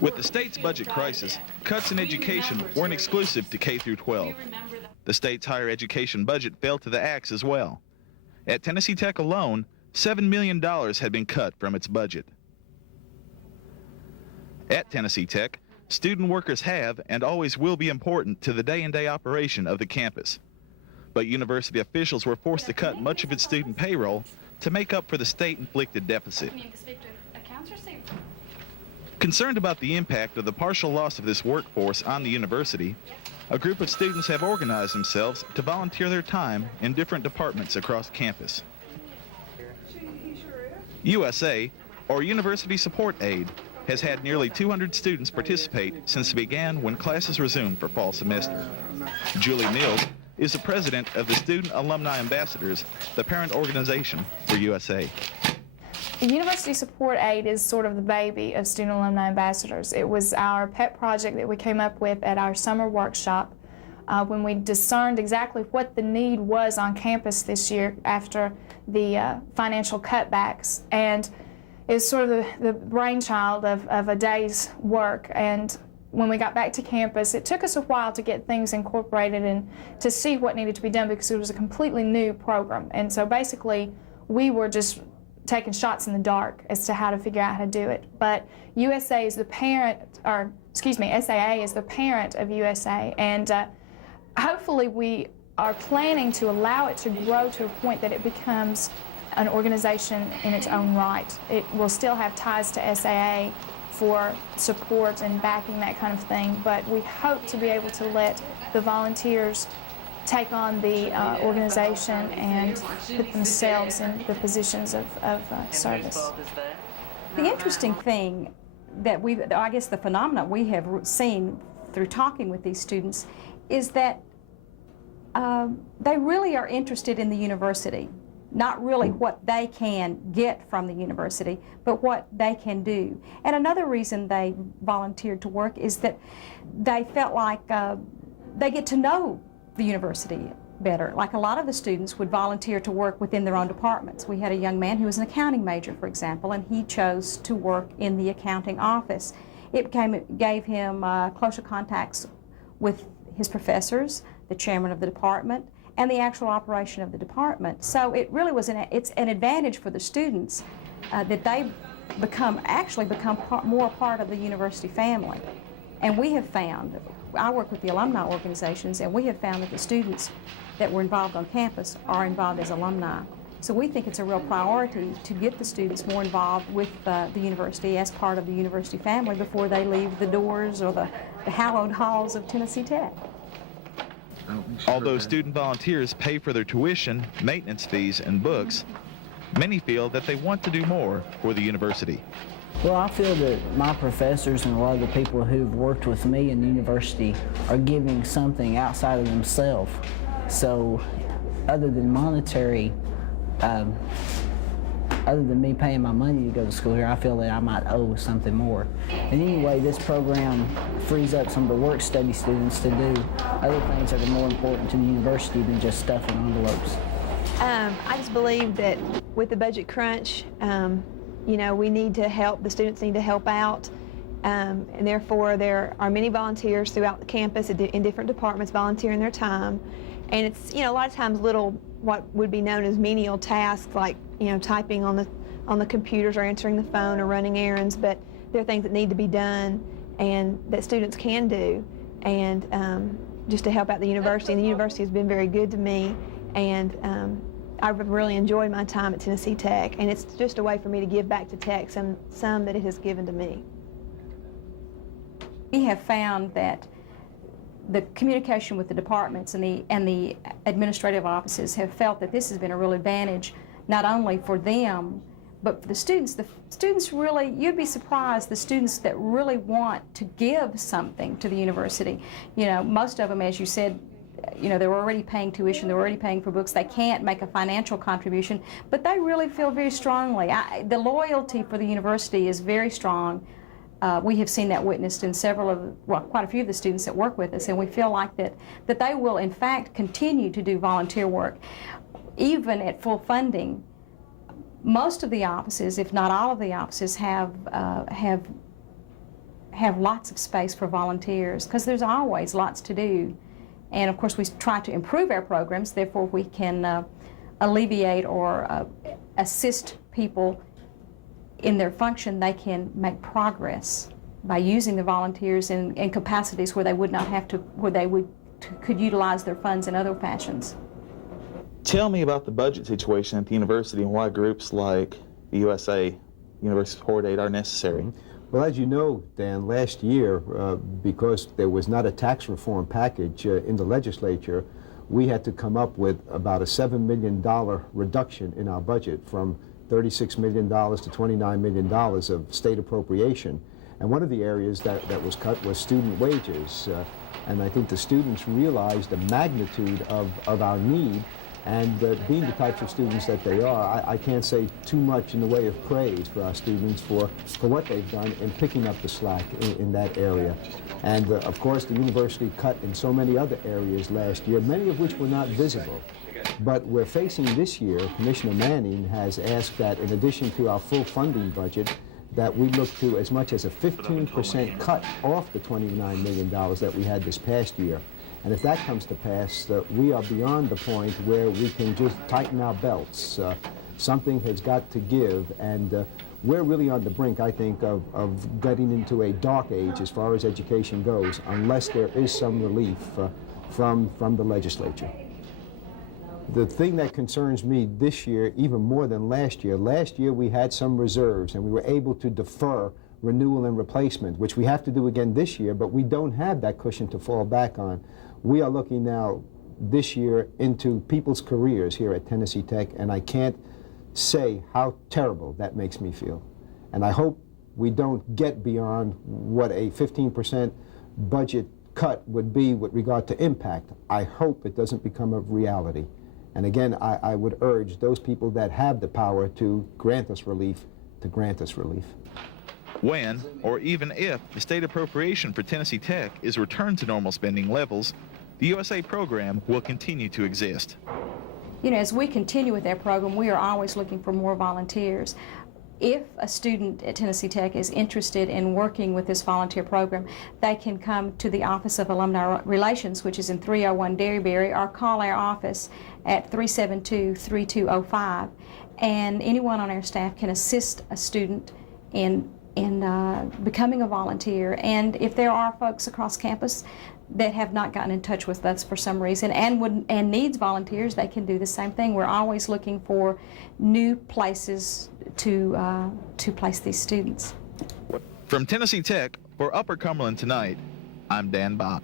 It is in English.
With the state's budget crisis, cuts in education weren't exclusive to K through 12. The state's higher education budget fell to the axe as well. At Tennessee Tech alone, $7 million had been cut from its budget. At Tennessee Tech, student workers have and always will be important to the day-in-day operation of the campus. But university officials were forced to cut much of its student payroll to make up for the state-inflicted deficit. Concerned about the impact of the partial loss of this workforce on the university, a group of students have organized themselves to volunteer their time in different departments across campus. USA, or University Support Aid, has had nearly 200 students participate since it began when classes resumed for fall semester. Julie Niels is the president of the Student Alumni Ambassadors, the parent organization for USA. The University Support Aid is sort of the baby of Student Alumni Ambassadors. It was our pet project that we came up with at our summer workshop when we discerned exactly what the need was on campus this year after the financial cutbacks. And it was sort of the brainchild of a day's work. And when we got back to campus, it took us a while to get things incorporated and to see what needed to be done because it was a completely new program. And so basically, we were just taking shots in the dark as to how to figure out how to do it. But USA is the parent, or excuse me, SAA is the parent of USA, and hopefully we are planning to allow it to grow to a point that it becomes an organization in its own right. It will still have ties to SAA for support and backing, that kind of thing, but we hope to be able to let the volunteers take on the organization and put themselves in the positions of service. The interesting thing that I guess the phenomenon we have seen through talking with these students is that they really are interested in the university, not really what they can get from the university, but what they can do. And another reason they volunteered to work is that they felt like they get to know the university better. Like a lot of the students would volunteer to work within their own departments. We had a young man who was an accounting major, for example, and he chose to work in the accounting office. It gave him closer contacts with his professors, the chairman of the department, and the actual operation of the department. So it really was it's an advantage for the students that they actually become more part of the university family. And we have found, I work with the alumni organizations, and we have found that the students that were involved on campus are involved as alumni. So we think it's a real priority to get the students more involved with the university as part of the university family before they leave the doors or the hallowed halls of Tennessee Tech. Although student volunteers pay for their tuition, maintenance fees, and books, many feel that they want to do more for the university. Well, I feel that my professors and a lot of the people who've worked with me in the university are giving something outside of themselves. So, other than monetary, other than me paying my money to go to school here, I feel that I might owe something more. And anyway, this program frees up some of the work-study students to do other things that are more important to the university than just stuffing envelopes. I just believe that with the budget crunch, you know, we need to help, the students need to help out, and therefore there are many volunteers throughout the campus in different departments volunteering their time. And it's, you know, a lot of times little, what would be known as menial tasks like, you know, typing on the computers or answering the phone or running errands, but there are things that need to be done and that students can do, and just to help out the university. And the university has been very good to me, and I've really enjoyed my time at Tennessee Tech, and it's just a way for me to give back to Tech some that it has given to me. We have found that the communication with the departments and the administrative offices have felt that this has been a real advantage, not only for them, but for the students. The students really, you'd be surprised, the students that really want to give something to the university. You know, most of them, as you said, you know, they're already paying tuition, they're already paying for books, they can't make a financial contribution, but they really feel very strongly. The loyalty for the university is very strong. We have seen that witnessed in quite a few of the students that work with us, and we feel like that they will in fact continue to do volunteer work, even at full funding. Most of the offices, if not all of the offices, have have lots of space for volunteers, because there's always lots to do. And of course we try to improve our programs, therefore we can alleviate or assist people in their function. They can make progress by using the volunteers in capacities where they would not have to, where they could utilize their funds in other fashions. Tell me about the budget situation at the university and why groups like the USA, University Support Aid, are necessary. Well, as you know, Dan, last year, because there was not a tax reform package in the legislature, we had to come up with about a $7 million reduction in our budget, from $36 million to $29 million of state appropriation. And one of the areas that was cut was student wages. And I think the students realized the magnitude of our need. And being the types of students that they are, I can't say too much in the way of praise for our students for what they've done in picking up the slack in that area. And of course, the university cut in so many other areas last year, many of which were not visible. But we're facing this year, Commissioner Manning has asked that in addition to our full funding budget, that we look to as much as a 15% cut off the $29 million that we had this past year. And if that comes to pass, we are beyond the point where we can just tighten our belts. Something has got to give, and we're really on the brink, I think, of getting into a dark age as far as education goes, unless there is some relief from the legislature. The thing that concerns me this year, even more than last year we had some reserves, and we were able to defer renewal and replacement, which we have to do again this year, but we don't have that cushion to fall back on. We are looking now this year into people's careers here at Tennessee Tech, and I can't say how terrible that makes me feel. And I hope we don't get beyond what a 15% budget cut would be with regard to impact. I hope it doesn't become a reality. And again, I would urge those people that have the power to grant us relief to grant us relief. When, or even if, the state appropriation for Tennessee Tech is returned to normal spending levels, the USA program will continue to exist. You know, as we continue with that program, we are always looking for more volunteers. If a student at Tennessee Tech is interested in working with this volunteer program, they can come to the Office of Alumni Relations, which is in 301 Derryberry, or call our office at 372-3205. And anyone on our staff can assist a student in becoming a volunteer. And if there are folks across campus that have not gotten in touch with us for some reason and needs volunteers, they can do the same thing. We're always looking for new places to place these students. From Tennessee Tech, for Upper Cumberland Tonight, I'm Dan Bach.